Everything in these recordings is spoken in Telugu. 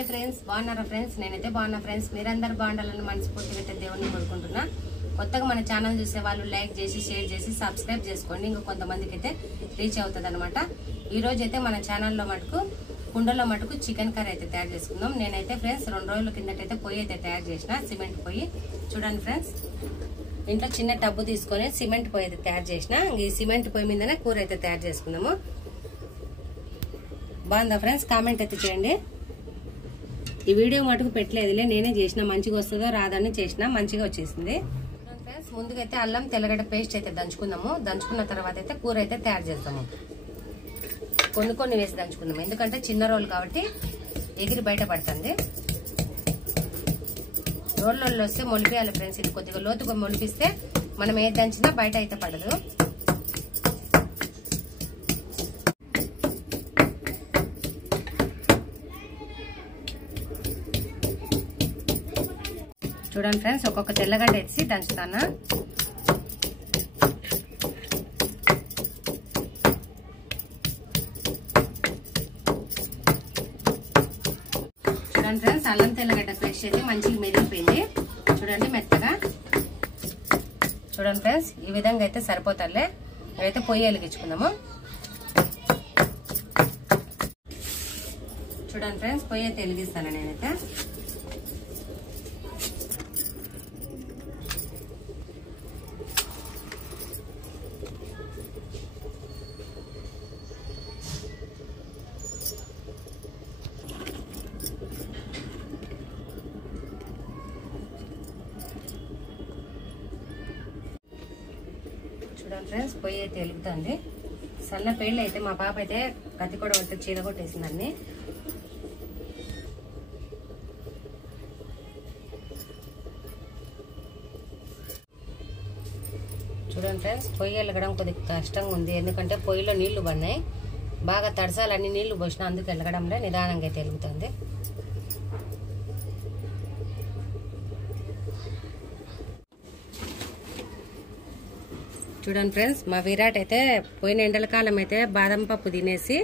హాయ్ ఫ్రెండ్స్, బాగున్నారా ఫ్రెండ్స్? నేనైతే బాగున్నా ఫ్రెండ్స్. మీరందరూ బాగుండాలని మనస్ఫూర్తిగా అయితే దేవుణ్ణి కోరుకుంటున్నా. కొత్తగా మన ఛానల్ చూసే వాళ్ళు లైక్ చేసి షేర్ చేసి సబ్స్క్రైబ్ చేసుకోండి. ఇంకా కొంతమందికి అయితే రీచ్ అవుతుంది అనమాట. ఈ రోజు అయితే మన ఛానల్లో మటుకు కుండలో మటుకు చికెన్ కర్రీ అయితే తయారు చేసుకుందాం. నేనైతే ఫ్రెండ్స్ 2 రోజుల కిందటైతే పొయ్యి అయితే తయారు చేసిన, సిమెంట్ పొయ్యి. చూడండి ఫ్రెండ్స్, ఇంట్లో చిన్న టబ్బు తీసుకొని సిమెంట్ పొయ్యి అయితే తయారు చేసిన. ఈ సిమెంట్ పొయ్యి మీదనే కూర అయితే తయారు చేసుకుందాము. బాగుందా ఫ్రెండ్స్? కామెంట్ అయితే చేయండి. ఈ వీడియో మటుకు పెట్టలేదులే, నేనే చేసిన. మంచిగా వస్తుందో రాదని చేసిన, మంచిగా వచ్చేసింది ఫ్రెండ్స్. ముందుగా అయితే అల్లం తెల్లగడ్డ పేస్ట్ అయితే దంచుకుందాము. దంచుకున్న తర్వాత అయితే కూర అయితే తయారు చేద్దాము. కొన్ని వేసి దంచుకుందాము, ఎందుకంటే చిన్న రోల్ కాబట్టి ఎగిరి బయట పడుతుంది. రోళ్ళల్లో వస్తే మొలిపియాలి ఫ్రెండ్స్. ఇది కొద్దిగా లోతుగా మొలిపిస్తే మనం ఏది దంచినా బయట అయితే పడదు. చూడండి ఫ్రెండ్స్, ఒక్కొక్క తెల్లగడ్డ వేసి దంచుతాను. చూడండి ఫ్రెండ్స్, అల్లం తెల్లగడ్డ పేస్ట్ అయితే మంచిగా మెదిగిపోయింది. చూడండి మెత్తగా. చూడండి ఫ్రెండ్స్, ఈ విధంగా అయితే సరిపోతారులే. ఇవైతే పొయ్యి వెలిగించుకుందాము. చూడండి ఫ్రెండ్స్, పొయ్యి అయితే వెలిగిస్తాను నేనైతే. చూడండి ఫ్రెండ్స్, పొయ్యి అయితే వెలుగుతుంది. సన్న పేళ్ళు అయితే మా పాప అయితే కత్తి కూడా వచ్చి చీదగొట్టేసిందండి. చూడండి ఫ్రెండ్స్, పొయ్యి వెలగడం కొద్దిగా కష్టంగా ఉంది, ఎందుకంటే పొయ్యిలో నీళ్లు పడినాయి. బాగా తడసాలన్నీ నీళ్లు పోసిన, అందుకు వెలగడంలో నిదానంగా అయితే వెలుగుతుంది. చూడండి ఫ్రెండ్స్, మా విరాట్ అయితే పోయిన ఎండల కాలం అయితే బాదం పప్పు తినేసి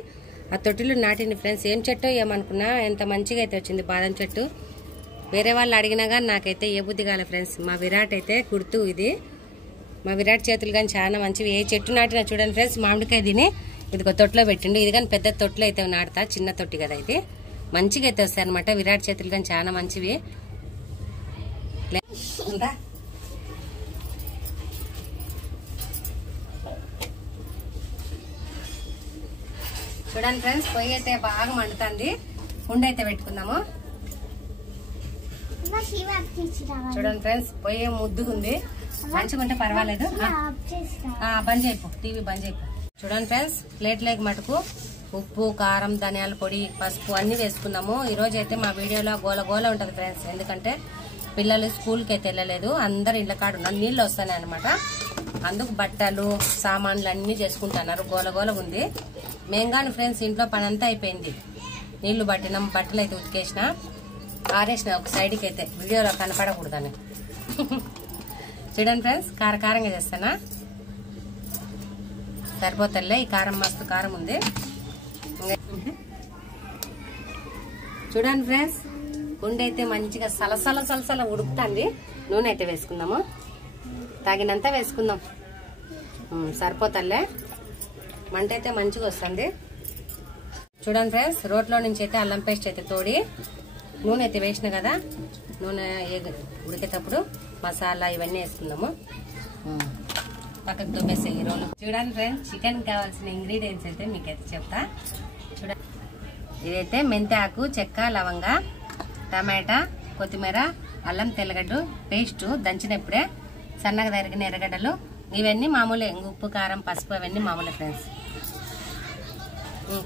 ఆ తొట్టిలో నాటింది ఫ్రెండ్స్. ఏం చెట్టో ఏమనుకున్నా, ఎంత మంచిగా అయితే వచ్చింది బాదం చెట్టు. వేరే వాళ్ళు అడిగినా కానీ నాకైతే ఏ బుద్ధి కాలే ఫ్రెండ్స్. మా విరాట్ అయితే గుర్తు ఇది. మా విరాట్ చేతులు కానీ చాలా మంచివి. ఏ చెట్టు నాటినా చూడండి ఫ్రెండ్స్, మామిడికాయ తిని ఇదిగో తొట్టులో పెట్టిండు. ఇది కానీ పెద్ద తొట్టులో అయితే నాటుతా, చిన్న తొట్టి కదా ఇది. మంచిగా అయితే వస్తాయి అనమాట. విరాట్ చేతులు కానీ చాలా మంచివి. చూడండి ఫ్రెండ్స్, పొయ్యి అయితే బాగా మండుతుంది. కుండ అయితే పెట్టుకుందాము. చూడండి ఫ్రెండ్స్, పొయ్యి ముద్దుగుంది. మంచిగా ఉంటే పర్వాలేదు. బంద్ చేయపు, టీవీ బంద్ చేయపు. చూడండి ఫ్రెండ్స్, ప్లేట్లోకి మటుకు ఉప్పు, కారం, ధనియాల పొడి, పసుపు అన్ని వేసుకున్నాము. ఈ రోజు అయితే మా వీడియోలో గోల ఉంటుంది ఫ్రెండ్స్, ఎందుకంటే పిల్లలు స్కూల్కి అయితే వెళ్ళలేదు. అందరు ఇళ్ళ కాడు నీళ్ళు వస్తాయి అనమాట. అందుకు బట్టలు సామాన్లు అన్ని చేసుకుంటున్నారు. గోల ఉంది. మేము కానీ ఫ్రెండ్స్ ఇంట్లో పని అంతా అయిపోయింది. నీళ్లు పట్టినాం, బట్టలు అయితే ఉతికేసిన, ఆరేసిన ఒక సైడ్కి అయితే, వీడియోలో కనపడకూడదని. చూడండి ఫ్రెండ్స్, కారంగా చేస్తానా, సరిపోతలే. ఈ కారం మస్తు కారం ఉంది. చూడండి ఫ్రెండ్స్, కుండ అయితే మంచిగా సలసల ఉడుకుతుంది. నూనె అయితే వేసుకుందాము. తగినంత వేసుకుందాం, సరిపోతలే. మంట అయితే మంచిగా వస్తుంది. చూడండి ఫ్రెండ్స్, రోట్లో నుంచి అయితే అల్లం పేస్ట్ అయితే తోడి నూనె అయితే వేసిన కదా. నూనె ఉడికేటప్పుడు మసాలా ఇవన్నీ వేసుకుందాము. పక్కకు దుబ్బేసే ఈ రోలు. చూడండి ఫ్రెండ్స్, చికెన్ కావాల్సిన ఇంగ్రీడియంట్స్ అయితే మీకైతే చెప్తా. చూడండి, ఇదైతే మెంతాకు, చెక్క, లవంగ, టమాటా, కొత్తిమీర, అల్లం తెల్లగడ్డ పేస్ట్ దంచినప్పుడే, సన్నగా తరిగిన ఎర్రగడ్డలు, ఇవన్నీ మామూలే. ఉప్పు, కారం, పసుపు అవన్నీ మామూలే ఫ్రెండ్స్.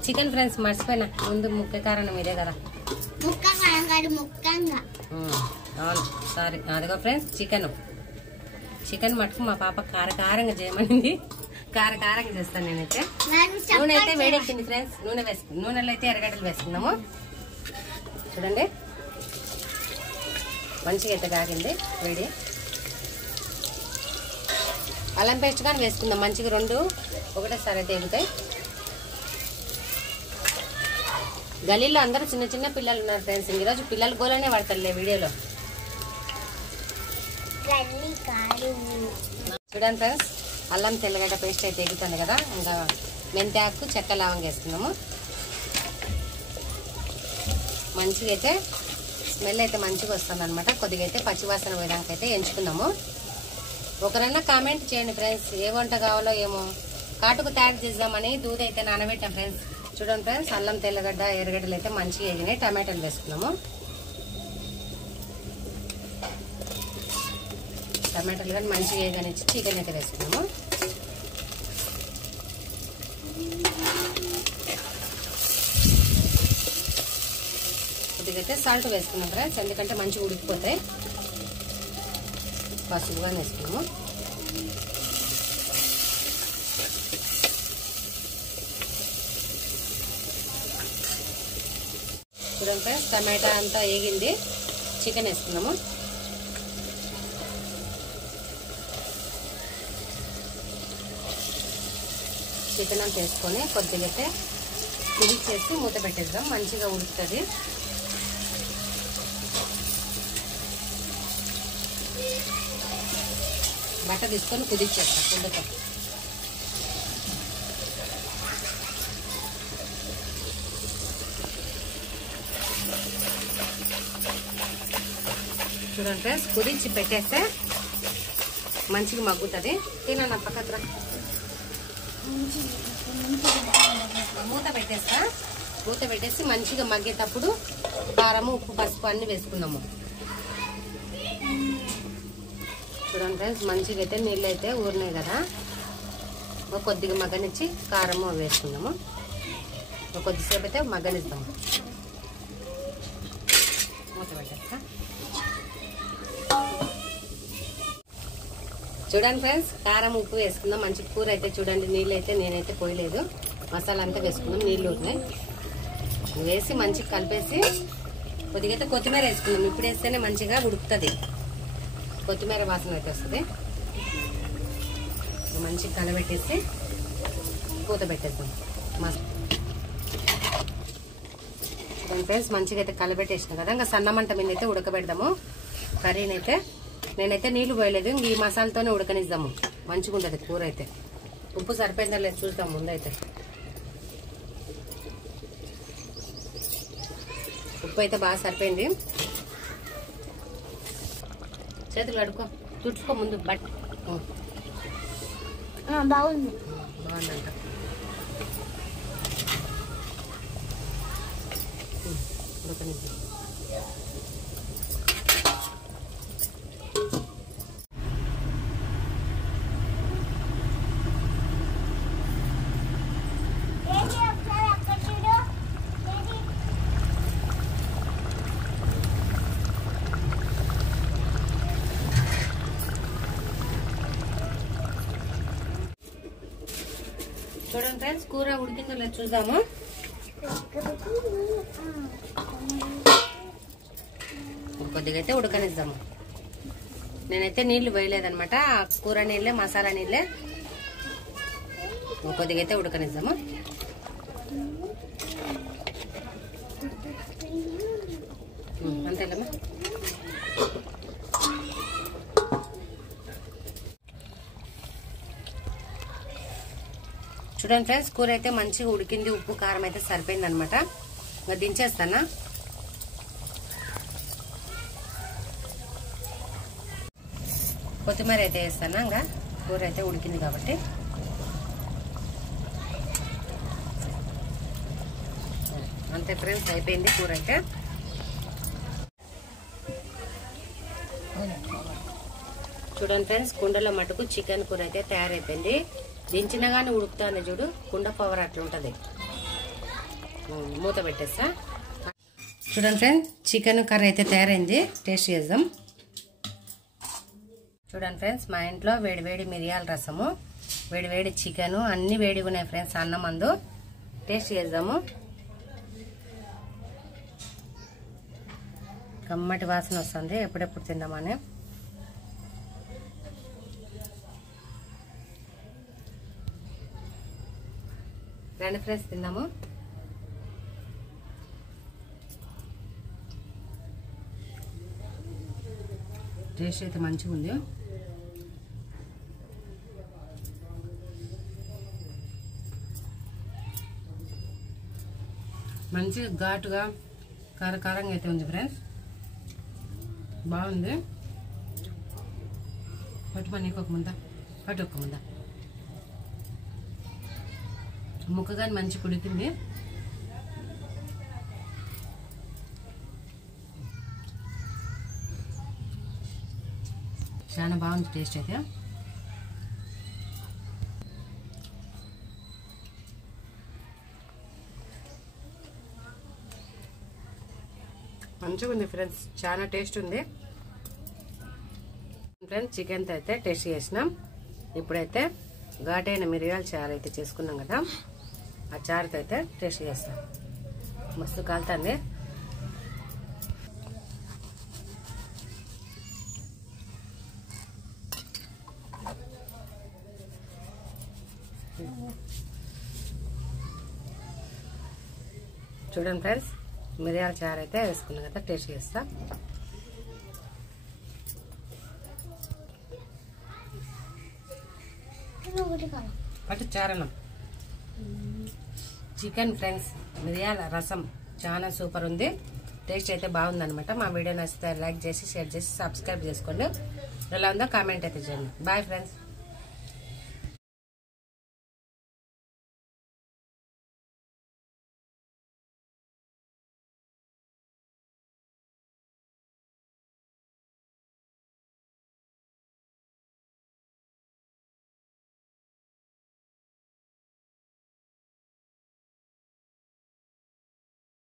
చికెన్ ఫ్రెండ్స్ మర్చిపోయినా, ముందు ముఖ్య కారణం ఇదే కదా. అవును, సారీ. అదిగో ఫ్రెండ్స్, చికెన్ మటుకు మా పాప కారంగా చేయమనింది. కారంగా చేస్తాను నేనైతే. నూనె అయితే వేడెక్కింది ఫ్రెండ్స్. నూనెలో అయితే ఎర్రగడ్డలు వేసుకుందాము. చూడండి, మంచిగా అయితే కాగింది వేడి. అల్లం పేస్ట్ కానీ వేసుకుందాం. మంచిగా 2 ఒకటేసారి అయితే ఎగుతాయి. గలీలో అందరూ చిన్న చిన్న పిల్లలు ఉన్నారు ఫ్రెండ్స్. ఈరోజు పిల్లలు గోలనే పడతారులే వీడియోలో. చూడండి ఫ్రెండ్స్, అల్లం తెల్లగడ్డ పేస్ట్ అయితే ఎగుతుంది కదా. ఇంకా మెంతాకు చెక్క లవంగా వేస్తున్నాము. మంచిగా అయితే స్మెల్ అయితే మంచిగా వస్తుంది అనమాట. కొద్దిగా అయితే పచ్చివాసన పోయేదానికి అయితే ఎంచుకుందాము. ఒకరన్నా కామెంట్ చేయండి ఫ్రెండ్స్, ఏ వంట కావాలో ఏమో. కాటుకు తయారు చేద్దామని దూది అయితే నానబెట్టాం ఫ్రెండ్స్. చూడండి ఫ్రెండ్స్, అల్లం తెల్లగడ్డ ఎర్రగడ్డలు అయితే మంచిగా వేగినాయి. టమాటాలు వేసుకున్నాము. టమాటాలు కానీ మంచిగా వేయగానిచ్చి చికెన్ అయితే వేసుకున్నాము. కొద్దిగా అయితే సాల్ట్ వేసుకున్నాం ఫ్రెండ్స్, ఎందుకంటే మంచిగా ఉడికిపోతాయి. పసుపు కానీ వేసుకున్నాము. చూడండి ఫ్రెండ్స్, టమాటా అంతా వేగింది. చికెన్ వేసుకున్నాము. చికెన్ అంతా వేసుకొని కొద్దిగా అయితే కుదిచేసి మూత పెట్టేద్దాం. మంచిగా ఉడుకుతుంది. బట్ట తీసుకొని కుదిచేస్తాం కుండతో. చూడండి ఫ్రెండ్స్, కుదించి పెట్టేస్తే మంచిగా మగ్గుతుంది. తినన్న పక్కన మూత పెట్టేస్తా. మూత పెట్టేసి మంచిగా మగ్గేటప్పుడు కారము, ఉప్పు, పసుపు అన్ని వేసుకున్నాము. చూడండి ఫ్రెండ్స్, మంచిగా అయితే నీళ్ళు అయితే ఊరినాయి కదా. కొద్దిగా మగ్గనిచ్చి కారము వేసుకున్నాము. కొద్దిసేపు అయితే మగ్గనిస్తాము. మూత పెట్టేస్తా. చూడండి ఫ్రెండ్స్, కారం ఉప్పు వేసుకుందాం. మంచి కూర అయితే చూడండి. నీళ్ళు అయితే నేనైతే పోయలేదు. మసాలా అంతా వేసుకుందాం. నీళ్ళు ఉన్నాయి వేసి మంచిగా కలిపేసి కొద్దిగా అయితే కొత్తిమీర వేసుకుందాం. ఇప్పుడు వేస్తేనే మంచిగా ఉడుకుతుంది. కొత్తిమీర వాసన అయితే వస్తుంది. మంచిగా కలబెట్టేసి పూత పెట్టేద్దాం. చూడండి ఫ్రెండ్స్, మంచిగా అయితే కలబెట్టేసినాం కదా. ఇంకా సన్నమంట మీద అయితే ఉడకబెడదాము కర్రీని అయితే. నేనైతే నీళ్లు పోయలేదు. ఈ మసాలాతోనే ఉడకనిద్దాము. మంచిగా ఉంటుంది కూర అయితే. ఉప్పు సరిపోయిందా లేదు చూద్దాం ముందైతే. ఉప్పు అయితే బాగా సరిపోయింది. చేతులు కడుక్కో, తుడుచుకో ముందు. బట్ బాగుంది, బాగుందంట. ఉడకనిద్దాం. చూడండి ఫ్రెండ్స్, కూర ఉడికిందో లేదు చూద్దాము. కొద్దిగా అయితే ఉడకనిద్దాము. నేనైతే నీళ్లు వేయలేదనమాట. కూర నీళ్ళే, మసాలా నీళ్ళే. కొద్దిగా అయితే ఉడకనిద్దాము. అంతేలేమ్మా. చూడండి ఫ్రెండ్స్, కూర అయితే మంచిగా ఉడికింది. ఉప్పు కారం అయితే సరిపోయింది అనమాట. ఇంకా దించేస్తానా. కొత్తిమీర అయితే వేస్తానా. ఇంకా కూర అయితే ఉడికింది కాబట్టి. అంతే ఫ్రెండ్స్, అయిపోయింది కూర అయితే. చూడండి ఫ్రెండ్స్, కుండలో మటుకు చికెన్ కూర అయితే తయారైపోయింది. దించినా కానీ ఉడుకుతానే చూడు. కుండ పవర్ అట్లా ఉంటుంది. మూత పెట్టేస్తా. చూడండి ఫ్రెండ్స్, చికెన్ కర్రీ అయితే తయారైంది. టేస్ట్ చేద్దాం. చూడండి ఫ్రెండ్స్, మా ఇంట్లో వేడి వేడి మిరియాల రసము, వేడి వేడి చికెన్ అన్ని వేడిగా ఉన్నాయి ఫ్రెండ్స్. అన్నం అందు టేస్ట్ చేద్దాము. కమ్మటి వాసన వస్తుంది. ఎప్పుడెప్పుడు తిందామని. రండి ఫ్రెండ్స్, తిందాము. టేస్ట్ అయితే మంచిగా ఉంది. మంచిగా ఘాటుగా కారంగా అయితే ఉంది ఫ్రెండ్స్. బాగుంది. పట్టుమని ఒక ముంద పట్టు ఒక్క ముంద ముక్క కానీ మంచి ఉడికింది. చాలా బాగుంది టేస్ట్ అయితే. మంచిగా ఉంది ఫ్రెండ్స్, చాలా టేస్ట్ ఉంది ఫ్రెండ్స్. చికెన్తో అయితే టేస్ట్ చేసినాం. ఇప్పుడైతే ఘాటైన మిరియాల చారు అయితే చేసుకున్నాం కదా, ఆ చారుతో అయితే టేస్ట్ చేస్తాం. మస్తు కాలుతుంది. చూడండి ఫ్రెండ్స్, మిరియాల చారు అయితే వేసుకున్నాం కదా, టేస్ట్ చేస్తా. పట్టు చారణం చికెన్ ఫ్రెండ్స్, మిరియాల రసం చాలా సూపర్ ఉంది. టేస్ట్ అయితే బాగుందనమాట. మా వీడియో నచ్చితే లైక్ చేసి, షేర్ చేసి, సబ్స్క్రైబ్ చేసుకోండి. ఎలా ఉందో కామెంట్ అయితే చేయండి. Bye friends.